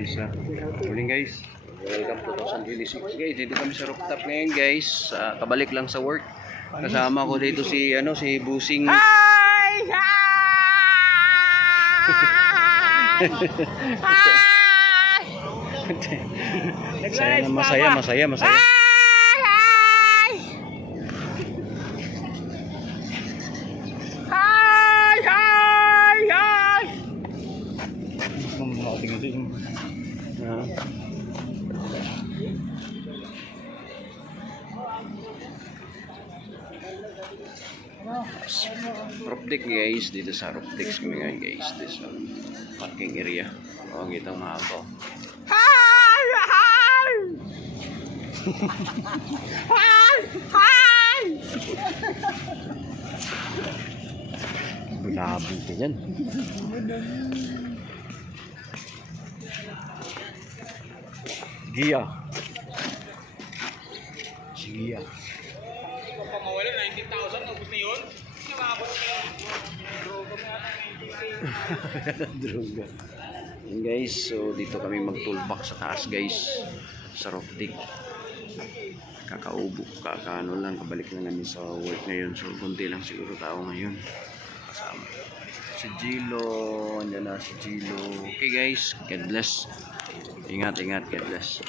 Isa. Morning guys. Welcome to 2026 guys. Dito kami sa rooftop ngayon guys. Kabalik lang sa work. Kasama ko dito si si Busing. Hi! Hi! Hi! Masaya. Hi! Hi! Hi! Hi! Hi! Roof deck guys. Dito sa roof deck kami ngayon guys. Dito sa parking area. Ang itong mga ako. Hi! Hi! Hi! Hi! Bulabog ka dyan. Gia. Sige ya. Pamawala 19,000 ubos na yun. Droga. Yun guys, so dito kami mag-toolbox sa taas guys. Sa roof deck. Kakaubo, kakaano lang, kabalik lang namin sa work ngayon. So kunti lang siguro tao ngayon. Kasama. Si Gilo, andyan na si Gilo. Okay guys, God bless. Ingat, God bless.